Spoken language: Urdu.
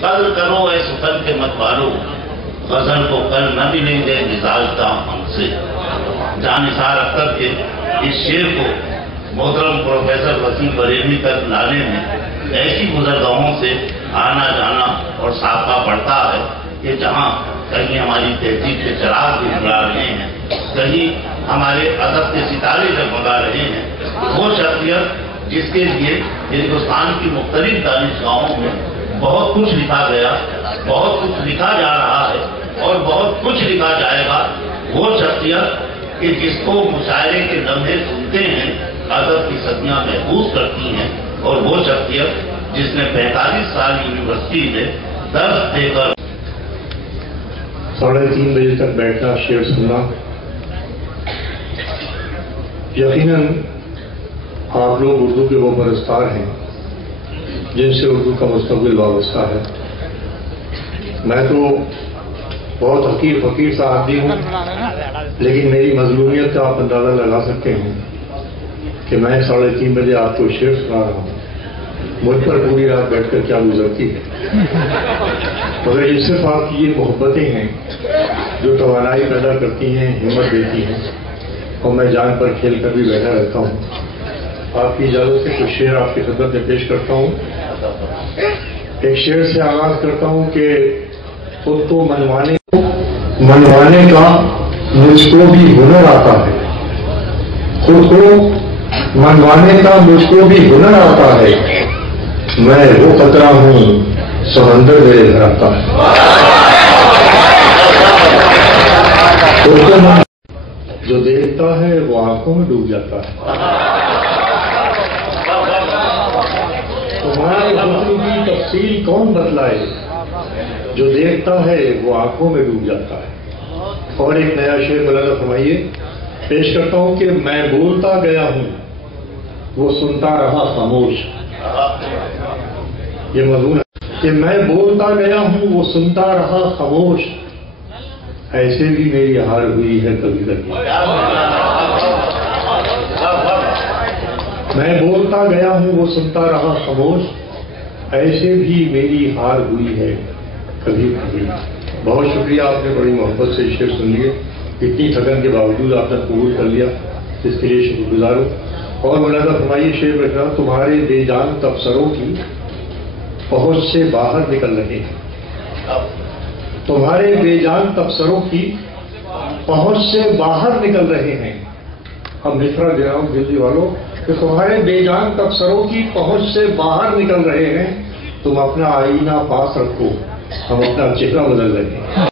قدر کرو اے سفر کے مت مارو، غزل کو کل نہ ملیں گے نزالتا ہم سے۔ جانثار اختر کے اس شعر کو محترم پروفیسر وسیم بریلوی تک لانے میں ایسی گزرگاہوں سے آنا جانا اور سابقہ پڑتا ہے کہ جہاں کہیں ہماری تہذیب کے چراغ بھی جلا رہے ہیں، کہیں ہمارے ادب کے ستارے جگمگا رہے ہیں، وہ شخصیت جس کے لیے ہندوستان کی مختلف دانشگاہوں میں بہت کچھ لکھا گیا، بہت کچھ لکھا جا رہا ہے اور بہت کچھ لکھا جائے گا، وہ شخصیت کہ جس کو مشاعرے کے لمحے سنتے ہیں ادب کی صدیاں محفوظ کرتی ہیں، اور وہ شخصیت جس نے 45 سال یونیورسٹی میں درس دے کر 3:30 بجے تک بیٹھنا، شعر سننا، یقیناً آپ لوگ اردو کے وہ پرستار ہیں جن سے اردو کا مستقبل وابستہ ہے۔ میں تو بہت حقیر فقیر سا آدمی ہوں، لیکن میری مظلومیت کا آپ اندازہ لگا سکتے ہیں کہ میں 3:30 بجے آپ کو شعر سنا رہا ہوں، مجھ پر پوری رات بیٹھ کر کیا گزرتی ہے۔ مگر یہ صرف آپ کی یہ محبتیں ہیں جو توانائی پیدا کرتی ہیں، ہمت دیتی ہیں، اور میں جان پر کھیل کر بھی بیٹھا رہتا ہوں۔ آپ کی اجازت سے کچھ شعر آپ کی خدمت میں پیش کرتا ہوں۔ ایک شعر سے آغاز کرتا ہوں کہ خود کو منوانے کا مجھ کو بھی ہنر آتا ہے، خود کو منوانے کا مجھ کو بھی ہنر آتا ہے، میں وہ قطرہ ہوں سمندر میرے گھر آتا ہے۔ خود کو جو دیکھتا ہے وہ آنکھوں میں ڈوب جاتا ہے، تمہارے حسن کی تفصیل کون بتلائے، جو دیکھتا ہے وہ آنکھوں میں ڈوب جاتا ہے۔ اور ایک نیا شعر مولانا فرمائیے، پیش کرتا ہوں کہ میں بولتا گیا ہوں وہ سنتا رہا خاموش۔ یہ مضمون ہے کہ میں بولتا گیا ہوں وہ سنتا رہا خاموش، ایسے بھی میری ہار ہوئی ہے کبھی کبھی۔ میں بولتا گیا ہوں وہ سنتا رہا خاموش، ایسے بھی میری ہار ہوئی ہے کبھی کبھی۔ بہت شکریہ، آپ نے بڑی محبت سے شعر سن لیے، اتنی تھکن کے باوجود آپ نے قبول کر لیا، اس کے لیے شکر گزار ہوں۔ اور مولانا فرمائیے شعر رکھنا، تمہارے بے جان تبصروں کی پہنچ سے باہر نکل رہے ہیں، تمہارے بے جان تبصروں کی پہنچ سے باہر نکل رہے ہیں۔ ہم مصرع دے رہا ہوں دلی والوں کہ تمہارے بے جان تبصروں کی پہنچ سے باہر نکل رہے ہیں، تم اپنا آئینہ پاس رکھو، ہم اپنا چہرہ بدل رہے ہیں۔